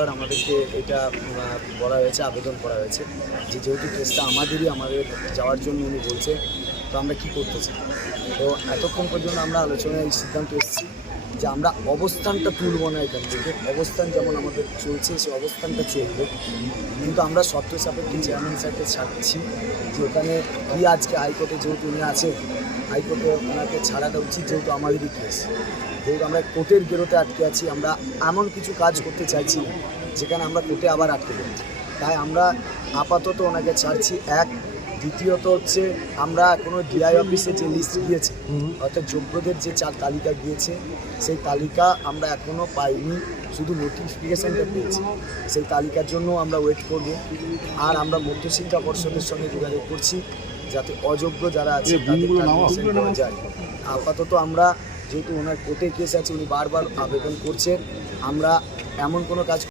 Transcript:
বারবার আমাদেরকে এটা বলা হয়েছে, আবেদন করা হয়েছে যে যেহেতু কেসটা আমাদেরই, আমাদের যাওয়ার জন্য উনি বলছে, তো আমরা কী করতে চাই? তো এতক্ষণ পর্যন্ত আমরা আলোচনায় সিদ্ধান্ত এসেছি। যে আমরা অবস্থানটা তুলব না এখান থেকে। অবস্থান যেমন আমাদের চলছে, সেই অবস্থানটা চলবে। কিন্তু আমরা শর্ত সাপেক্ষে চেয়ারম্যান স্যারকে ছাড়ছি যে ওখানে কি আজকে হাইকোর্টে যেহেতু উনি আছেন, হাইকোর্টে ওনাকে ছাড়াটা উচিত যেহেতু আমাদেরই কেস যেহেতু আমরা কোর্টের গেরোতে আটকে আছি, আমরা এমন কিছু কাজ করতে চাইছি যেখানে আমরা কোর্টে আবার আটকে যাই তাই আমরা আপাতত ওনাকে ছাড়ছি এক। দ্বিতীয়ত হচ্ছে আমরা এখনও ডিআই অফিসে যে লিস্ট গিয়েছে অর্থাৎ যোগ্যদের যে চার তালিকা গিয়েছে সেই তালিকা আমরা এখনও পাইনি শুধু নোটিফিকেশনটা পেয়েছি। সেই তালিকার জন্য আমরা ওয়েট করব। আর আমরা মধ্যশিক্ষা পর্ষদের সঙ্গে যোগাযোগ করছি যাতে অযোগ্য যারা আছে যায়। আপাতত আমরা যেহেতু ওনার কোর্টে কেস আছে উনি বারবার আবেদন করছেন। আমরা এমন কোনো কাজ